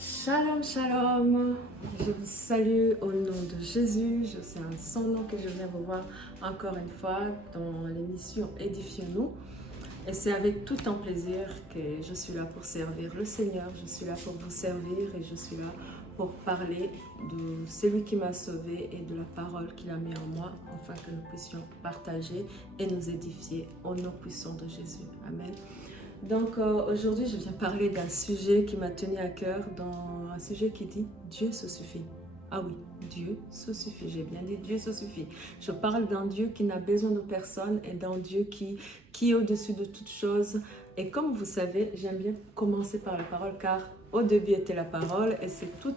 Shalom, shalom. Je vous salue au nom de Jésus. C'est en son nom que je viens vous voir encore une fois dans l'émission Édifions-nous. Et c'est avec tout un plaisir que je suis là pour servir le Seigneur. Je suis là pour vous servir et je suis là pour parler de celui qui m'a sauvé et de la parole qu'il a mis en moi, afin que nous puissions partager et nous édifier au nom puissant de Jésus. Amen. Donc aujourd'hui, je viens parler d'un sujet qui m'a tenu à cœur, dans un sujet qui dit « Dieu se suffit ». Ah oui, Dieu se suffit, j'ai bien dit Dieu se suffit. Je parle d'un Dieu qui n'a besoin de personne et d'un Dieu qui est au-dessus de toutes choses. Et comme vous savez, j'aime bien commencer par la parole car au début était la parole et tout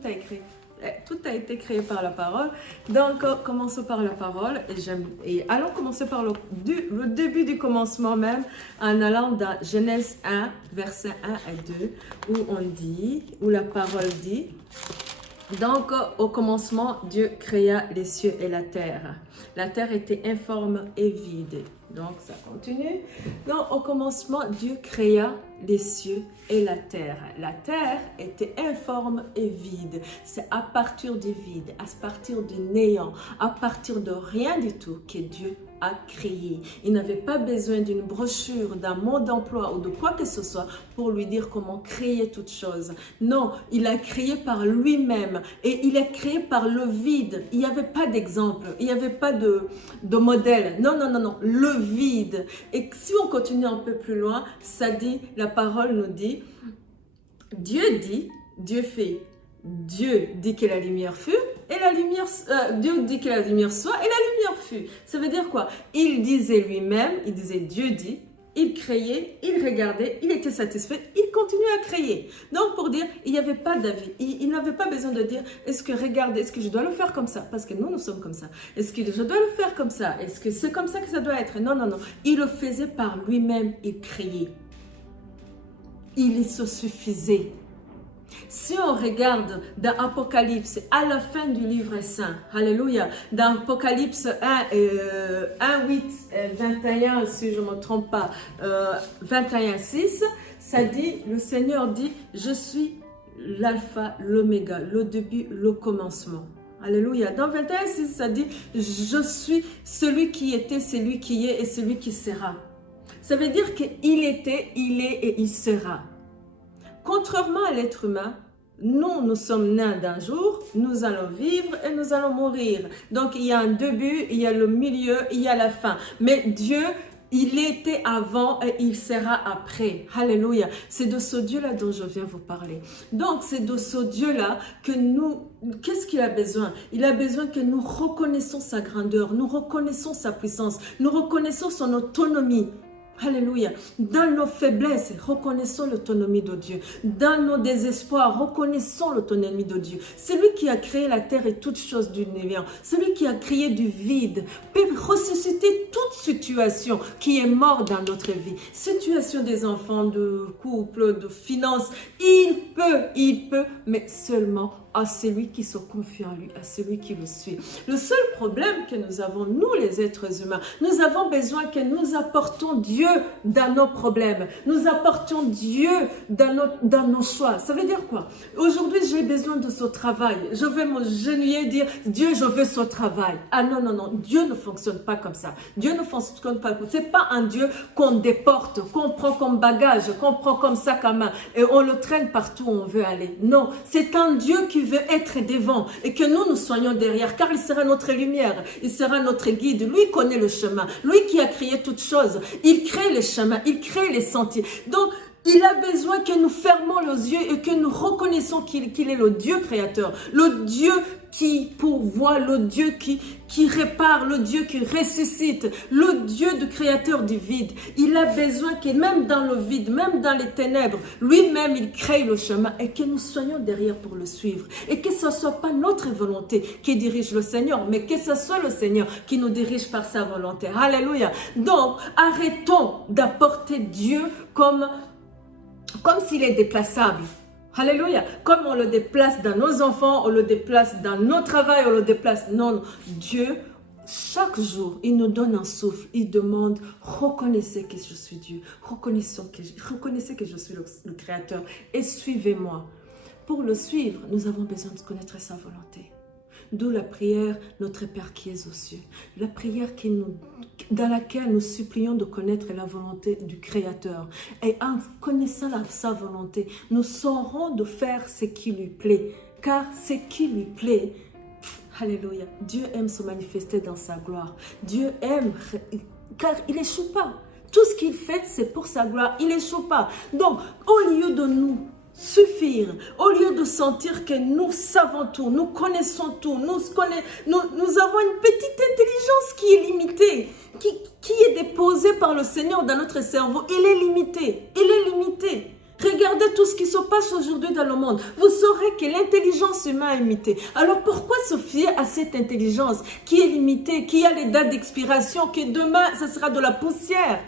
a été créé par la parole. Donc, commençons par la parole et allons commencer par le début du commencement même, en allant dans Genèse 1, versets 1 et 2, où la parole dit, donc au commencement, Dieu créa les cieux et la terre. La terre était informe et vide. Donc, ça continue. Donc, au commencement, Dieu créa les cieux et la terre. La terre était informe et vide. C'est à partir du vide, à partir du néant, à partir de rien du tout que Dieu a créé. Il n'avait pas besoin d'une brochure, d'un mode d'emploi ou de quoi que ce soit pour lui dire comment créer toute chose. Non, il a créé par lui-même et il a créé par le vide. Il n'y avait pas d'exemple, il n'y avait pas de modèle. Non, non, non, non, le vide. Et si on continue un peu plus loin, ça dit, la parole nous dit, Dieu dit, Dieu fait. Dieu dit que la lumière fut et la lumière, Dieu dit que la lumière soit et la lumière fut. Ça veut dire quoi? Il disait lui-même, il disait Dieu dit, il créait, il regardait, il était satisfait, il continuait à créer. Donc pour dire, il n'y avait pas d'avis, il n'avait pas besoin de dire, est-ce que regardez, est-ce que je dois le faire comme ça? Parce que nous sommes comme ça. Est-ce que je dois le faire comme ça? Est-ce que c'est comme ça que ça doit être? Non, non, non. Il le faisait par lui-même, il créait. Il se suffisait. Si on regarde dans Apocalypse, à la fin du livre saint, alléluia, dans Apocalypse 1, 8, 21, si je ne me trompe pas, 21, 6, ça dit, le Seigneur dit, je suis l'alpha, l'oméga, le début, le commencement. Alléluia. Dans 21, 6, ça dit, je suis celui qui était, celui qui est et celui qui sera. Ça veut dire qu'il était, il est et il sera. Contrairement à l'être humain, nous sommes nés d'un jour, nous allons vivre et nous allons mourir. Donc il y a un début, il y a le milieu, il y a la fin. Mais Dieu, il était avant et il sera après. Alléluia. C'est de ce Dieu-là dont je viens vous parler. Donc c'est de ce Dieu-là que qu'est-ce qu'il a besoin? Il a besoin que nous reconnaissons sa grandeur, nous reconnaissons sa puissance, nous reconnaissons son autonomie. Alléluia. Dans nos faiblesses, reconnaissons l'autonomie de Dieu. Dans nos désespoirs, reconnaissons l'autonomie de Dieu. C'est lui qui a créé la terre et toutes choses du néant. Celui qui a créé du vide peut ressusciter toute situation qui est morte dans notre vie. Situation des enfants, de couple, de finances. Il peut, mais seulement à celui qui se confie en lui, à celui qui le suit. Le seul problème que nous avons, nous les êtres humains, nous avons besoin que nous apportons Dieu dans nos problèmes. Nous apportions Dieu dans nos choix. Ça veut dire quoi? Aujourd'hui, j'ai besoin de ce travail. Je vais me genouiller et dire, Dieu, je veux ce travail. Ah non, non, non, Dieu ne fonctionne pas comme ça. Dieu ne fonctionne pas comme ça. C'est pas un Dieu qu'on déporte, qu'on prend comme bagage, qu'on prend comme sac à main et on le traîne partout où on veut aller. Non, c'est un Dieu qui veut être devant et que nous soyons derrière, car il sera notre lumière, il sera notre guide. Lui connaît le chemin, lui qui a créé toutes choses, il crée les chemins, il crée les sentiers. Donc il a besoin que nous fermons les yeux et que nous reconnaissons qu'il est le Dieu créateur, le Dieu qui pourvoit, le Dieu qui répare, le Dieu qui ressuscite, le Dieu du créateur du vide. Il a besoin que même dans le vide, même dans les ténèbres, lui-même il crée le chemin et que nous soyons derrière pour le suivre. Et que ce ne soit pas notre volonté qui dirige le Seigneur, mais que ce soit le Seigneur qui nous dirige par sa volonté. Alléluia. Donc, arrêtons d'apporter Dieu comme s'il est déplaçable. Alléluia. Comme on le déplace dans nos enfants, on le déplace dans nos travails, on le déplace. Non, non. Dieu, chaque jour, il nous donne un souffle. Il demande, reconnaissez que je suis Dieu. Reconnaissez que je suis le Créateur et suivez-moi. pour le suivre, nous avons besoin de connaître sa volonté. D'où la prière, notre Père qui es aux cieux. La prière dans laquelle nous supplions de connaître la volonté du Créateur. Et en connaissant sa volonté, nous saurons de faire ce qui lui plaît. Car ce qui lui plaît, alléluia, Dieu aime se manifester dans sa gloire. Dieu aime, car il n'échoue pas. Tout ce qu'il fait, c'est pour sa gloire. Il n'échoue pas. Donc, au lieu de nous suffire, au lieu de sentir que nous savons tout, nous connaissons tout, nous avons une petite intelligence qui est limitée, qui est déposée par le Seigneur dans notre cerveau. Il est limité, il est limité. Regardez tout ce qui se passe aujourd'hui dans le monde. Vous saurez que l'intelligence humaine est limitée. Alors pourquoi se fier à cette intelligence qui est limitée, qui a les dates d'expiration, que demain, ce sera de la poussière?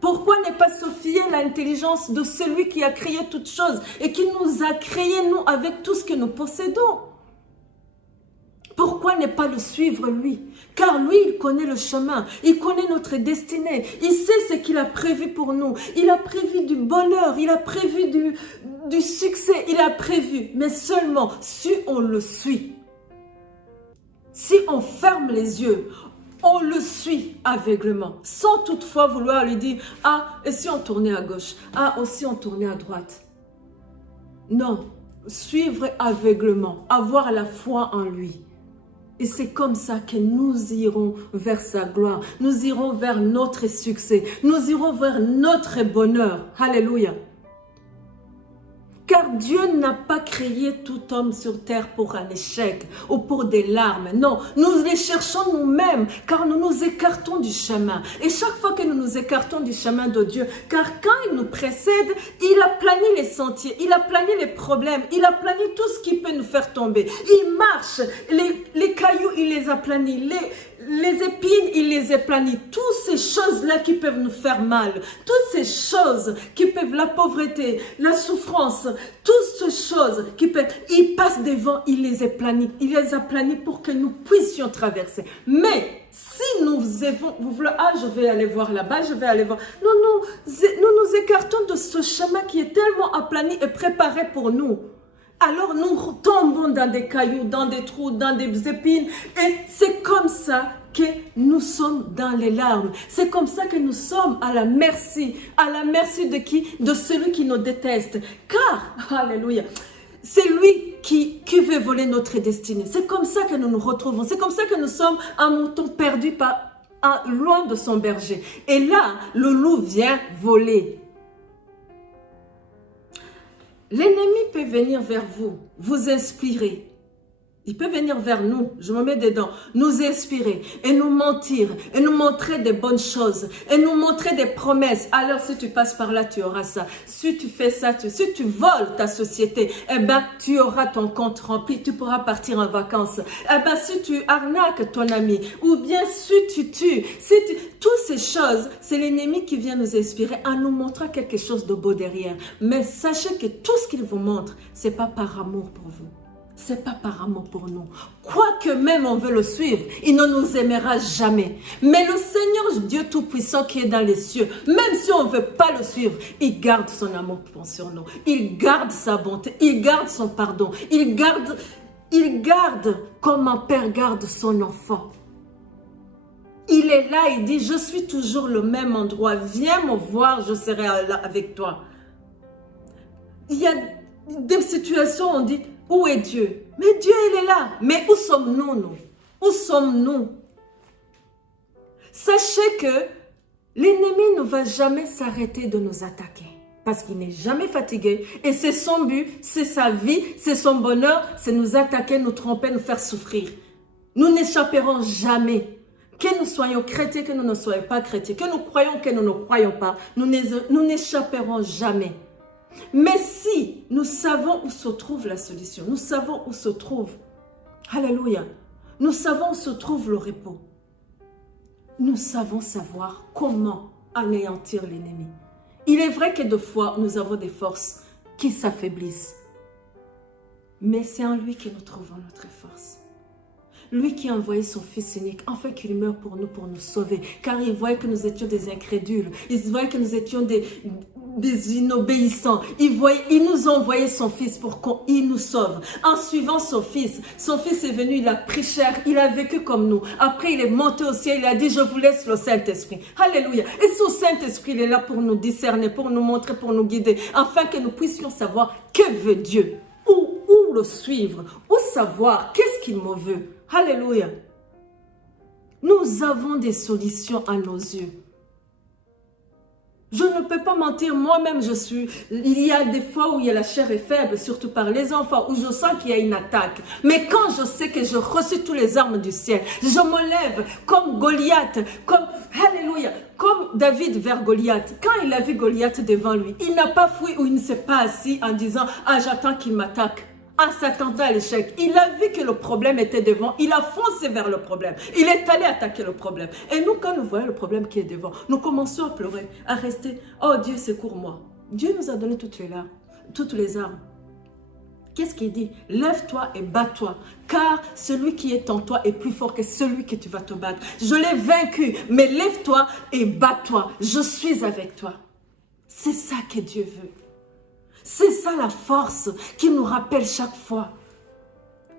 Pourquoi ne pas se fier à l'intelligence de celui qui a créé toutes choses et qui nous a créés, nous, avec tout ce que nous possédons? Pourquoi ne pas le suivre, lui? Car lui, il connaît le chemin, il connaît notre destinée, il sait ce qu'il a prévu pour nous. Il a prévu du bonheur, il a prévu du succès, il a prévu, mais seulement si on le suit. Si on ferme les yeux, on le suit aveuglement, sans toutefois vouloir lui dire « Ah, et si on tournait à gauche? Ah, aussi on tournait à droite ?» Non, suivre aveuglement, avoir la foi en lui. Et c'est comme ça que nous irons vers sa gloire. Nous irons vers notre succès. Nous irons vers notre bonheur. Alléluia. Car Dieu n'a pas créé tout homme sur terre pour un échec ou pour des larmes. Non, nous les cherchons nous-mêmes car nous nous écartons du chemin. Et chaque fois que nous nous écartons du chemin de Dieu, car quand il nous précède, il a plané les sentiers, il a plané les problèmes, il a plané tout ce qui peut nous faire tomber. Il marche, les cailloux, il les a planis, les épines, il les a planis. Toutes ces choses-là qui peuvent nous faire mal, toutes ces choses qui peuvent, la pauvreté, la souffrance, toutes ces choses qui peuvent, il passe devant, il les a planis pour que nous puissions traverser. Mais si nous voulons, ah, je vais aller voir là-bas, je vais aller voir. Non, nous écartons de ce chemin qui est tellement aplani et préparé pour nous. Alors nous tombons dans des cailloux, dans des trous, dans des épines. Et c'est comme ça que nous sommes dans les larmes. C'est comme ça que nous sommes à la merci. À la merci de qui? De celui qui nous déteste. Car, alléluia, c'est lui qui veut voler notre destinée. C'est comme ça que nous nous retrouvons. C'est comme ça que nous sommes un mouton perdu loin de son berger. Et là, le loup vient voler. L'ennemi peut venir vers vous, vous inspirer. Il peut venir vers nous, je me mets dedans, nous inspirer et nous mentir et nous montrer des bonnes choses et nous montrer des promesses. Alors si tu passes par là, tu auras ça. Si tu fais ça, si tu voles ta société, eh ben tu auras ton compte rempli, tu pourras partir en vacances. Eh ben si tu arnaques ton ami ou bien si tu tues, toutes ces choses, c'est l'ennemi qui vient nous inspirer en nous montrant quelque chose de beau derrière. Mais sachez que tout ce qu'il vous montre, c'est pas par amour pour vous. C'est pas par amour pour nous. Quoique même on veut le suivre, il ne nous aimera jamais. Mais le Seigneur Dieu Tout-Puissant qui est dans les cieux, même si on ne veut pas le suivre, il garde son amour sur nous. Il garde sa bonté, il garde son pardon. Il garde comme un père garde son enfant. Il est là, il dit, je suis toujours le même endroit. Viens me voir, je serai là avec toi. Il y a des situations où on dit, où est Dieu? Mais Dieu, il est là. Mais où sommes-nous, nous? Où sommes-nous? Sachez que l'ennemi ne va jamais s'arrêter de nous attaquer. Parce qu'il n'est jamais fatigué. Et c'est son but, c'est sa vie, c'est son bonheur, c'est nous attaquer, nous tromper, nous faire souffrir. Nous n'échapperons jamais. Que nous soyons chrétiens, que nous ne soyons pas chrétiens, que nous croyons, que nous ne croyons pas, nous n'échapperons jamais. Mais si nous savons où se trouve la solution, nous savons où se trouve, alléluia, nous savons où se trouve le repos, nous savons savoir comment anéantir l'ennemi. Il est vrai que des fois, nous avons des forces qui s'affaiblissent, mais c'est en lui que nous trouvons notre force. Lui qui a envoyé son Fils unique, afin qu'il meure pour nous sauver. Car il voyait que nous étions des incrédules. Il voyait que nous étions des inobéissants. Il nous a envoyé son fils pour qu'il nous sauve. En suivant son fils est venu, il a pris chair, il a vécu comme nous. Après, il est monté au ciel, il a dit, je vous laisse le Saint-Esprit. Alléluia. Et ce Saint-Esprit, il est là pour nous discerner, pour nous montrer, pour nous guider, afin que nous puissions savoir que veut Dieu. Où le suivre, où savoir, qu'est-ce qu'il me veut. Alléluia. Nous avons des solutions à nos yeux. Je ne peux pas mentir, moi-même il y a des fois où la chair est faible, surtout par les enfants, où je sens qu'il y a une attaque. Mais quand je sais que je reçois tous les armes du ciel, je me lève comme Goliath, Alléluia, comme David vers Goliath. Quand il a vu Goliath devant lui, il n'a pas fui ou il ne s'est pas assis en disant, ah j'attends qu'il m'attaque. En s'attendant à l'échec, il a vu que le problème était devant, il a foncé vers le problème, il est allé attaquer le problème. Et nous, quand nous voyons le problème qui est devant, nous commençons à pleurer, à rester, oh Dieu, secours-moi. Dieu nous a donné toutes les armes. Qu'est-ce qu'il dit? Lève-toi et bats-toi, car celui qui est en toi est plus fort que celui que tu vas te battre. Je l'ai vaincu, mais lève-toi et bats-toi, je suis avec toi. C'est ça que Dieu veut. C'est ça la force qui nous rappelle chaque fois.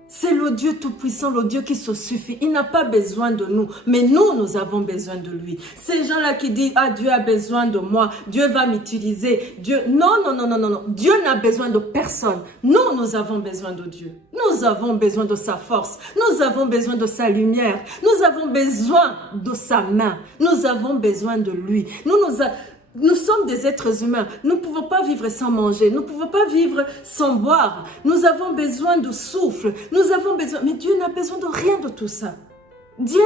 C'est le Dieu Tout-Puissant, le Dieu qui se suffit. Il n'a pas besoin de nous, mais nous avons besoin de lui. Ces gens-là qui disent, ah, Dieu a besoin de moi, Dieu va m'utiliser. Non. Dieu n'a besoin de personne. Nous avons besoin de Dieu. Nous avons besoin de sa force. Nous avons besoin de sa lumière. Nous avons besoin de sa main. Nous avons besoin de lui. Nous sommes des êtres humains. Nous ne pouvons pas vivre sans manger. Nous ne pouvons pas vivre sans boire. Nous avons besoin de souffle. Nous avons besoin... Mais Dieu n'a besoin de rien de tout ça. Dieu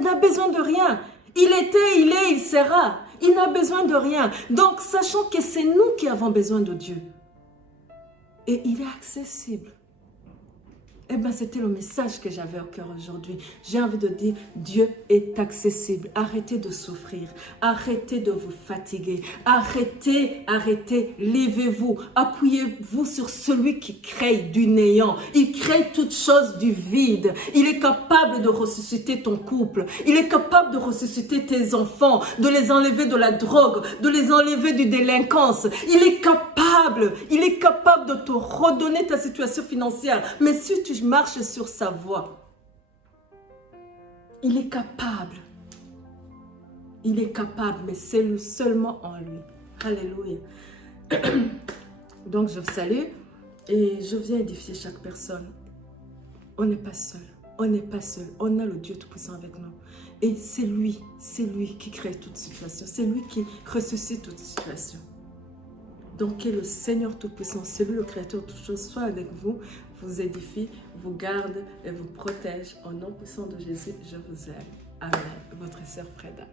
n'a besoin de rien. Il était, il est, il sera. Il n'a besoin de rien. Donc, sachant que c'est nous qui avons besoin de Dieu. Et il est accessible. Eh bien, c'était le message que j'avais au cœur aujourd'hui. J'ai envie de dire, Dieu est accessible. Arrêtez de souffrir. Arrêtez de vous fatiguer. Arrêtez. Levez-vous. Appuyez-vous sur celui qui crée du néant. Il crée toutes choses du vide. Il est capable de ressusciter ton couple. Il est capable de ressusciter tes enfants, de les enlever de la drogue, de les enlever de délinquance. Il est capable de te redonner ta situation financière. Mais si tu marches sur sa voie, il est capable. Il est capable, mais c'est seulement en lui. Alléluia. Donc, je vous salue et je viens édifier chaque personne. On n'est pas seul. On n'est pas seul. On a le Dieu Tout-Puissant avec nous. Et c'est lui qui crée toute situation. C'est lui qui ressuscite toute situation. Donc, que le Seigneur Tout-Puissant, celui le Créateur de toutes choses, soit avec vous, vous édifie, vous garde et vous protège. Au nom puissant de Jésus, je vous aime. Amen. Votre sœur Freda.